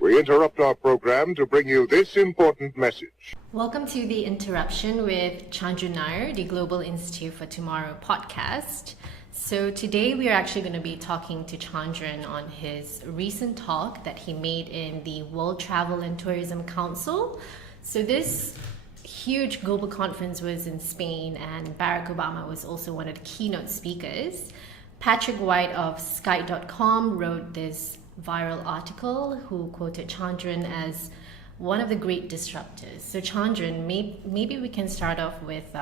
We interrupt our program to bring you this important message. Welcome to The Interruption with Chandru Nair, the Global Institute for Tomorrow podcast. So today we are actually going to be talking to Chandran on his recent talk that he made in the World Travel and Tourism Council. So this huge global conference was in Spain, and Barack Obama was also one of the keynote speakers. Patrick White of Sky.com wrote this viral article who quoted Chandran as one of the great disruptors. So Chandran, maybe we can start off with,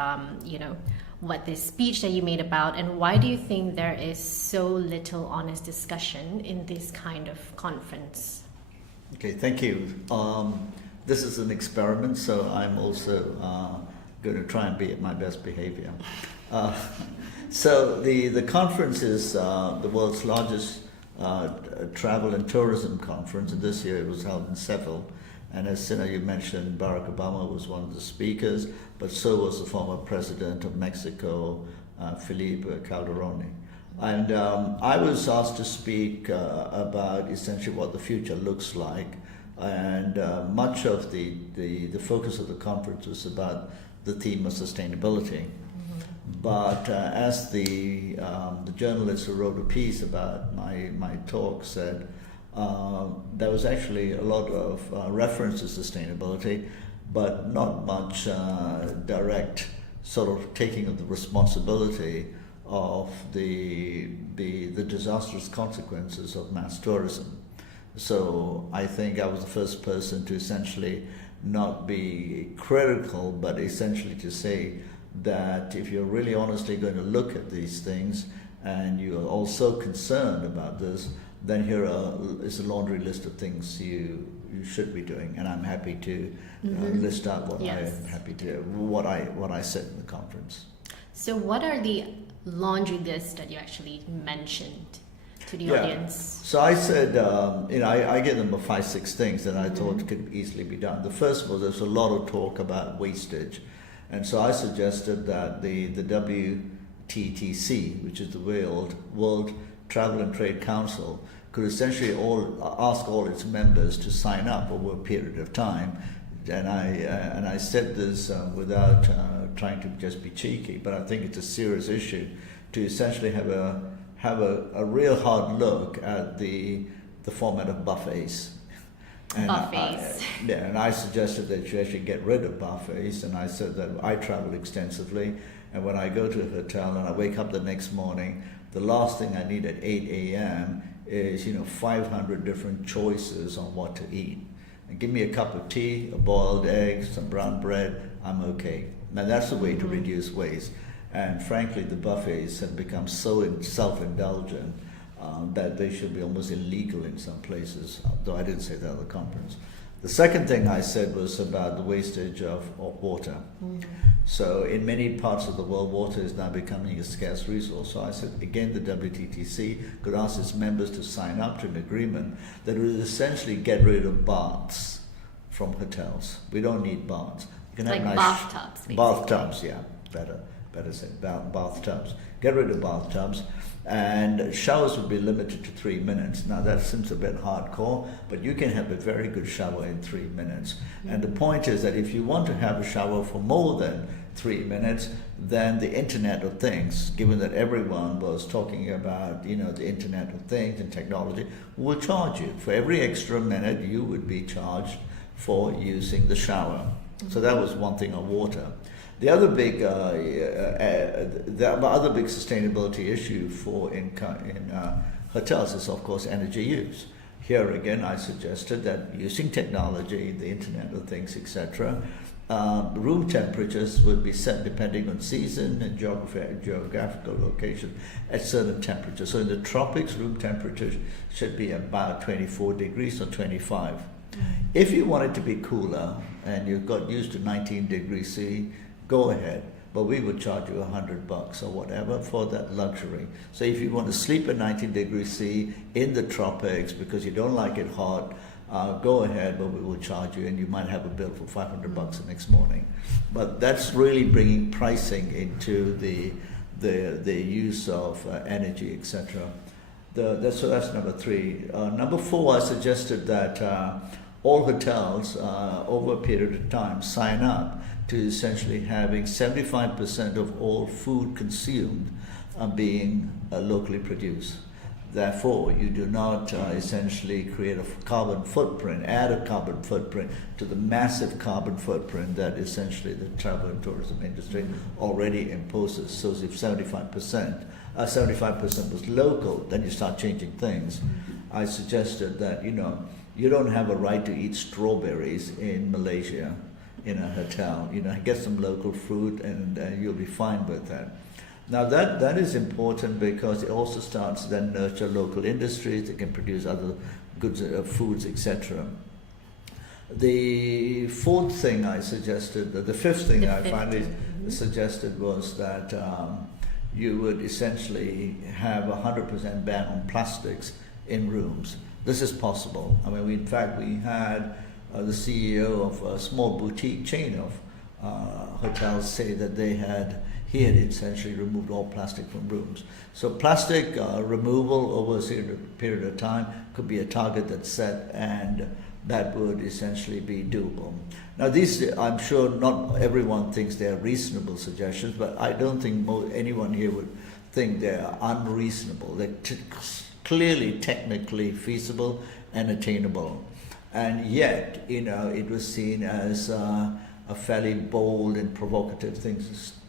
what this speech that you made about, and why do you think there is so little honest discussion in this kind of conference? Okay, thank you. This is an experiment, so I'm also going to try and be at my best behavior. So the conference is the world's largest travel and tourism conference, and this year it was held in Seville. And as you mentioned, Barack Obama was one of the speakers, but so was the former president of Mexico, Felipe Calderón. And I was asked to speak about essentially what the future looks like. And much of the focus of the conference was about the theme of sustainability. But as the journalist who wrote a piece about my talk said, there was actually a lot of reference to sustainability, but not much direct sort of taking of the responsibility of the disastrous consequences of mass tourism. So I think I was the first person to essentially not be critical, but essentially to say that if you're really honestly going to look at these things and you are also concerned about this, then here is a laundry list of things you should be doing, and I'm happy to list out what what I said in the conference. So, what are the laundry lists that you actually mentioned to the audience? So I said, I gave them 5-6 things that I thought could easily be done. The first was there's a lot of talk about wastage, and so I suggested that the WTTC, which is the World Travel and Trade Council, could essentially ask all its members to sign up over a period of time. And I said this without trying to just be cheeky, but I think it's a serious issue to essentially have a real hard look at the format of buffets. And I suggested that you actually get rid of buffets, and I said that I travel extensively, and when I go to a hotel and I wake up the next morning, the last thing I need at 8 a.m. is 500 different choices on what to eat. And give me a cup of tea, a boiled egg, some brown bread, I'm okay. Now that's the way to reduce waste. And frankly, the buffets have become so self-indulgent that they should be almost illegal in some places, though I didn't say that at the conference. The second thing I said was about the wastage of water. So in many parts of the world, water is now becoming a scarce resource. So I said, again, the WTTC could ask its members to sign up to an agreement that would essentially get rid of baths from hotels. We don't need baths. You can have like bathtubs. Basically. Bathtubs, yeah, better said, bathtubs. Get rid of bathtubs. And showers would be limited to 3 minutes. Now that seems a bit hardcore, but you can have a very good shower in 3 minutes. And the point is that if you want to have a shower for more than 3 minutes, then the Internet of Things, given that everyone was talking about the Internet of Things and technology, will charge you. For every extra minute, you would be charged for using the shower. So that was one thing on water. The other big sustainability issue in hotels is, of course, energy use. Here again, I suggested that using technology, the Internet of Things, etc., room temperatures would be set depending on season and geographical location at certain temperatures. So in the tropics, room temperatures should be about 24 degrees or 25. If you want it to be cooler and you've got used to 19 degrees C, go ahead, but we would charge you $100 or whatever for that luxury. So if you want to sleep at 19 degrees C in the tropics because you don't like it hot, go ahead, but we will charge you, and you might have a bill for $500 the next morning. But that's really bringing pricing into the use of energy, etc. So that's number 3. Number 4, I suggested that all hotels over a period of time sign up to essentially having 75% of all food consumed being locally produced. Therefore, you do not essentially create a carbon footprint, add a carbon footprint to the massive carbon footprint that essentially the travel and tourism industry already imposes. So if 75% was local, then you start changing things. I suggested that, you don't have a right to eat strawberries in Malaysia in a hotel. Get some local fruit and you'll be fine with that. Now that is important because it also starts to then nurture local industries that can produce other goods, foods, etc. The 5th thing I finally suggested was that you would essentially have 100% ban on plastics in rooms. This is possible. I mean, in fact, we had the CEO of a small boutique chain of hotels say that he had essentially removed all plastic from rooms. So plastic removal over a period of time could be a target that's set, and that would essentially be doable. Now these, I'm sure not everyone thinks they're reasonable suggestions, but I don't think anyone here would think they're unreasonable. They're clearly technically feasible and attainable. And yet, it was seen as a fairly bold and provocative thing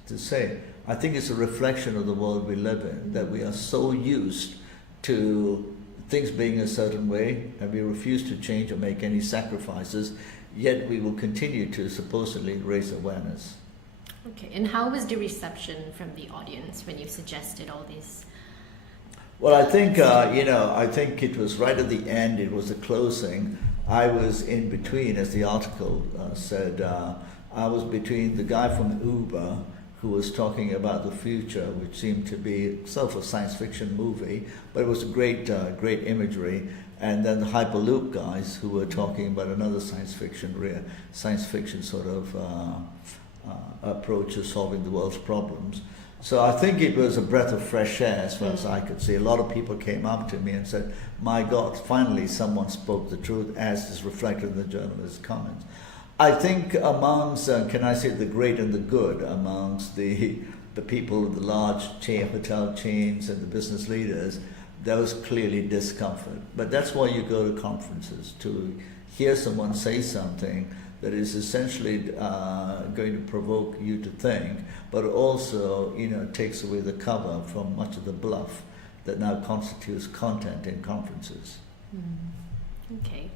to say. I think it's a reflection of the world we live in, that we are so used to things being a certain way and we refuse to change or make any sacrifices, yet we will continue to supposedly raise awareness. Okay, and how was the reception from the audience when you suggested all these? Well, I think, I think it was right at the end, it was the closing. I was in between, as the article said, I was between the guy from Uber who was talking about the future, which seemed to be sort of a science fiction movie, but it was a great imagery, and then the Hyperloop guys who were talking about another science fiction sort of approach to solving the world's problems. So I think it was a breath of fresh air as far as I could see. A lot of people came up to me and said, my God, finally someone spoke the truth, as is reflected in the journalist's comments. I think amongst, can I say the great and the good, amongst the people, the large hotel chains and the business leaders, there was clearly discomfort. But that's why you go to conferences, to hear someone say something that is essentially going to provoke you to think, but also, takes away the cover from much of the bluff that now constitutes content in conferences. Okay.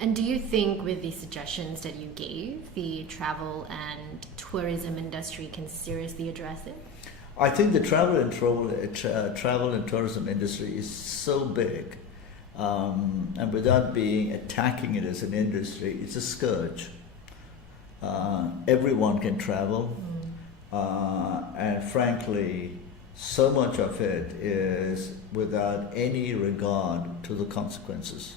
And do you think with the suggestions that you gave, the travel and tourism industry can seriously address it? I think the travel and tourism industry is so big, and without attacking it as an industry, it's a scourge. Everyone can travel, and frankly, so much of it is without any regard to the consequences.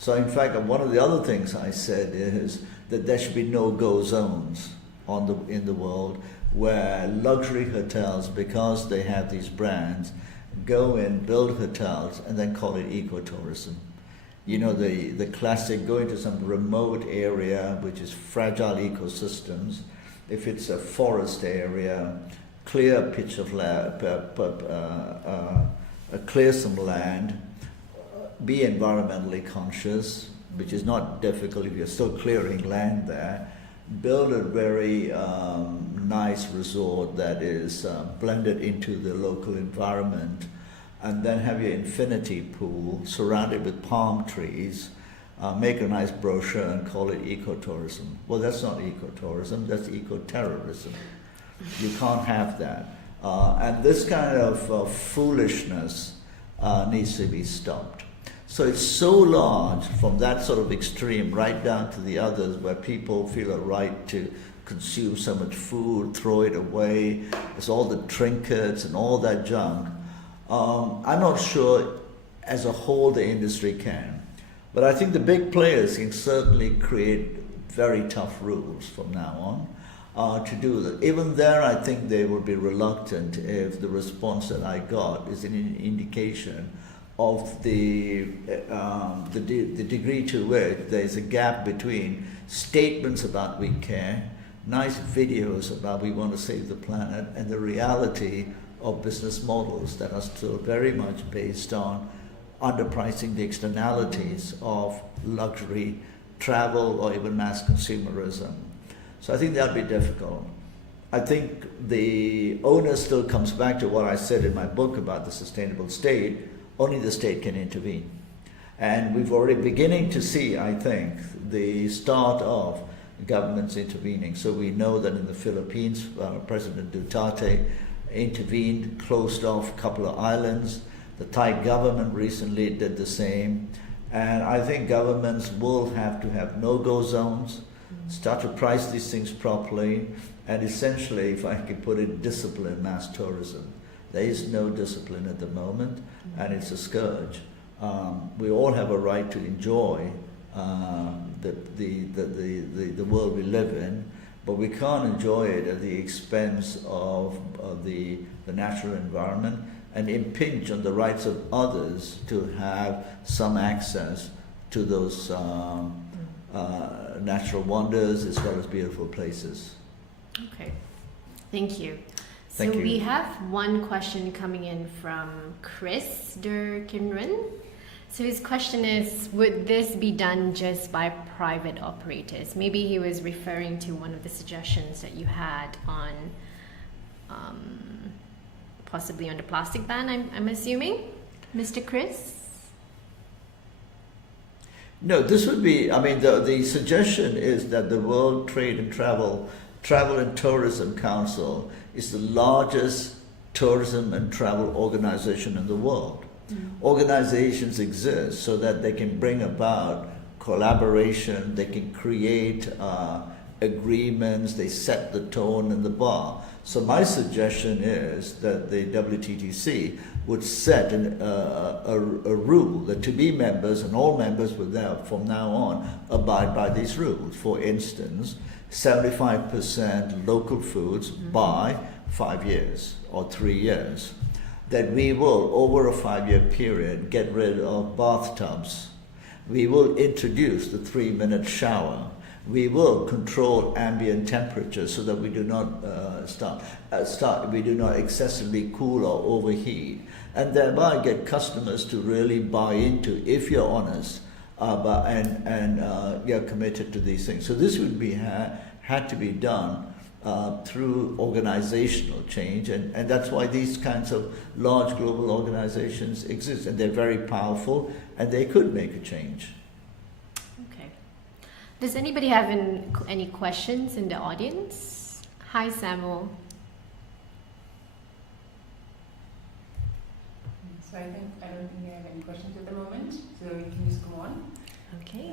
So in fact, one of the other things I said is that there should be no-go zones in the world where luxury hotels, because they have these brands, go and build hotels and then call it ecotourism. The classic, going to some remote area which is fragile ecosystems. If it's a forest area, clear a pitch of land, clear some land, be environmentally conscious, which is not difficult if you're still clearing land there. Build a very nice resort that is blended into the local environment, and then have your infinity pool surrounded with palm trees. Make a nice brochure and call it ecotourism. Well, that's not ecotourism, that's eco-terrorism. You can't have that. And this kind of foolishness needs to be stopped. So it's so large, from that sort of extreme right down to the others, where people feel a right to consume so much food, throw it away, there's all the trinkets and all that junk. I'm not sure as a whole the industry can, but I think the big players can certainly create very tough rules from now on. to do that. Even there, I think they would be reluctant if the response that I got is an indication of the degree to which there is a gap between statements about we care, nice videos about we want to save the planet, and the reality of business models that are still very much based on underpricing the externalities of luxury travel or even mass consumerism. So I think that'd be difficult. I think the onus still comes back to what I said in my book about the sustainable state. Only the state can intervene. And we've already beginning to see, I think, the start of governments intervening. So we know that in the Philippines, President Duterte intervened, closed off a couple of islands. The Thai government recently did the same. And I think governments will have to have no-go zones, start to price these things properly, and essentially, if I could put it, discipline mass tourism. There is no discipline at the moment, and it's a scourge. We all have a right to enjoy the world we live in, but we can't enjoy it at the expense of the natural environment and impinge on the rights of others to have some access to those natural wonders as well as beautiful places. Okay, thank you. Thank you. We have one question coming in from Chris Durkinren. So his question is, would this be done just by private operators? Maybe he was referring to one of the suggestions that you had on possibly on the plastic ban, I'm assuming, Mr. Chris? No, this would be, I mean, the suggestion is that the World Trade and Travel and Tourism Council is the largest tourism and travel organization in the world. Organizations exist so that they can bring about collaboration, they can create agreements, they set the tone and the bar. So my suggestion is that the WTTC would set a rule that to be members, and all members would from now on abide by these rules. For instance, 75% local foods by 5 years or 3 years. That we will, over a 5-year period, get rid of bathtubs. We will introduce the 3-minute shower. We will control ambient temperature so that we do not we do not excessively cool or overheat, and thereby get customers to really buy into, if you're honest, and you're committed to these things. So this would be had to be done through organizational change, and that's why these kinds of large global organizations exist, and they're very powerful, and they could make a change. Okay. Does anybody have any questions in the audience? Hi, Samuel. So I don't think we have any questions at the moment, so you can just go on. Okay.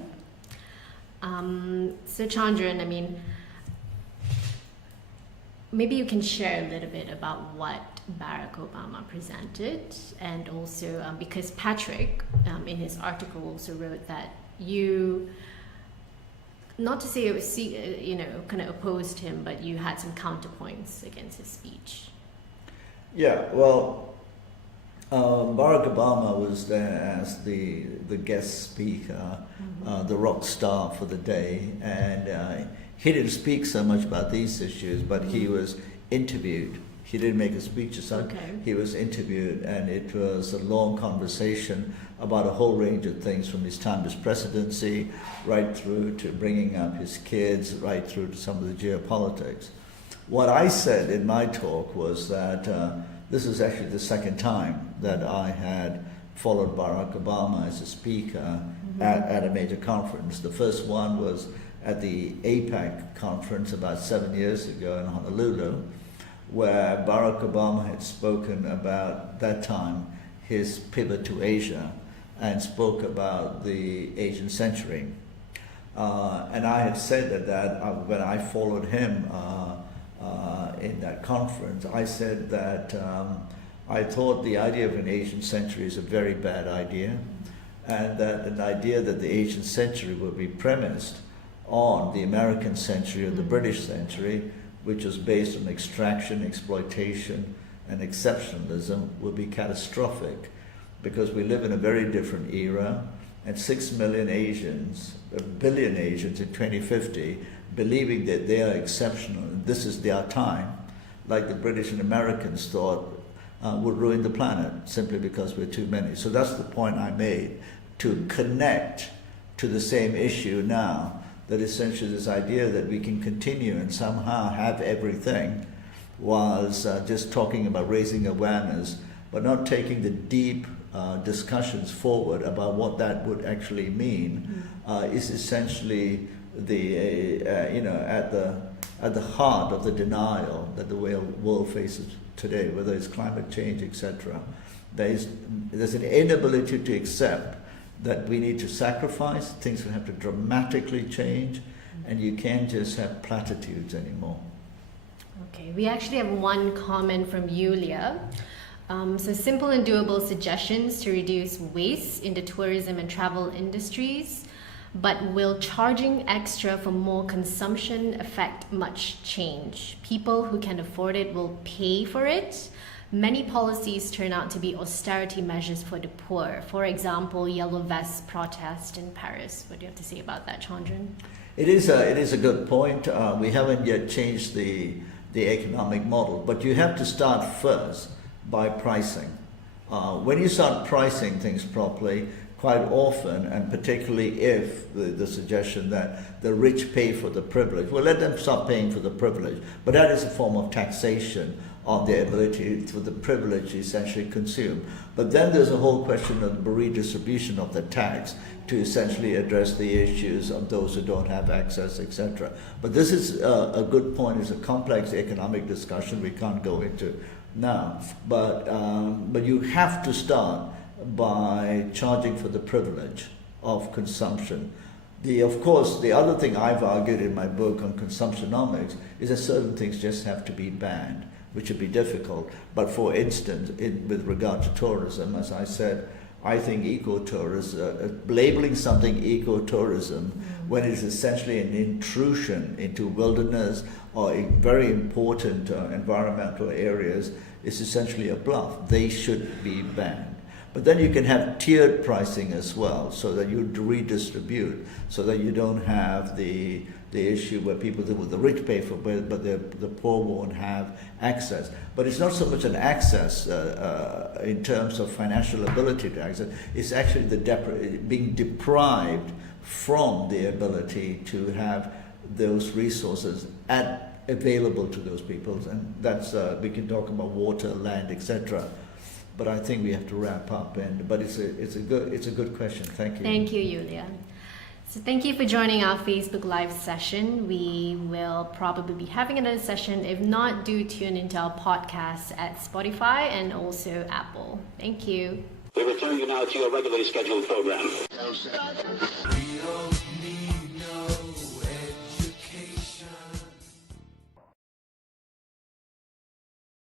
So Chandran, I mean, maybe you can share a little bit about what Barack Obama presented, and also because Patrick, in his article, also wrote that you, not to say it was, kind of opposed him, but you had some counterpoints against his speech. Yeah, well, Barack Obama was there as the guest speaker, the rock star for the day, and he didn't speak so much about these issues, but he was interviewed. He didn't make a speech or something. Okay. He was interviewed, and it was a long conversation about a whole range of things, from his time as presidency, right through to bringing up his kids, right through to some of the geopolitics. What I said in my talk was that this is actually the second time that I had followed Barack Obama as a speaker at a major conference. The first one was at the APEC conference about 7 years ago in Honolulu, where Barack Obama had spoken about, that time, his pivot to Asia, and spoke about the Asian century. And I had said that when I followed him in that conference, I said that I thought the idea of an Asian century is a very bad idea, and that an idea that the Asian century would be premised on the American century or the British century which is based on extraction, exploitation, and exceptionalism, will be catastrophic, because we live in a very different era, and 6 million Asians, a billion Asians in 2050, believing that they are exceptional and this is their time, like the British and Americans thought would ruin the planet simply because we're too many. So that's the point I made, to connect to the same issue now, that essentially this idea that we can continue and somehow have everything whilst just talking about raising awareness, but not taking the deep discussions forward about what that would actually mean, is essentially at the heart of the denial that the world faces today, whether it's climate change, etc. There's an inability to accept that we need to sacrifice, things will have to dramatically change, and you can't just have platitudes anymore. Okay, we actually have one comment from Yulia. So simple and doable suggestions to reduce waste in the tourism and travel industries, but will charging extra for more consumption affect much change? People who can afford it will pay for it. Many policies turn out to be austerity measures for the poor. For example, Yellow Vest protest in Paris. What do you have to say about that, Chandran? It is a good point. We haven't yet changed the economic model, but you have to start first by pricing. When you start pricing things properly, quite often, and particularly if the suggestion that the rich pay for the privilege, well, let them start paying for the privilege, but that is a form of taxation on their ability for the privilege to essentially consume. But then there's a whole question of the redistribution of the tax to essentially address the issues of those who don't have access, etc. But this is a good point. It's a complex economic discussion we can't go into now. But you have to start by charging for the privilege of consumption. Of course, the other thing I've argued in my book on consumptionomics is that certain things just have to be banned, which would be difficult. But for instance, with regard to tourism, as I said, I think ecotourism, labeling something ecotourism when it is essentially an intrusion into wilderness or very important environmental areas is essentially a bluff. They should be banned. But then you can have tiered pricing as well, so that you redistribute, so that you don't have the issue where people with the rich pay for it, but the poor won't have access. But it's not so much an access in terms of financial ability to access. It's actually being deprived from the ability to have those resources available to those people, and that's we can talk about water, land, etc. But I think we have to wrap up. But it's a good question. Thank you. Thank you, Yulia. So thank you for joining our Facebook Live session. We will probably be having another session. If not, do tune into our podcast at Spotify and also Apple. Thank you. We return you now to your regularly scheduled program.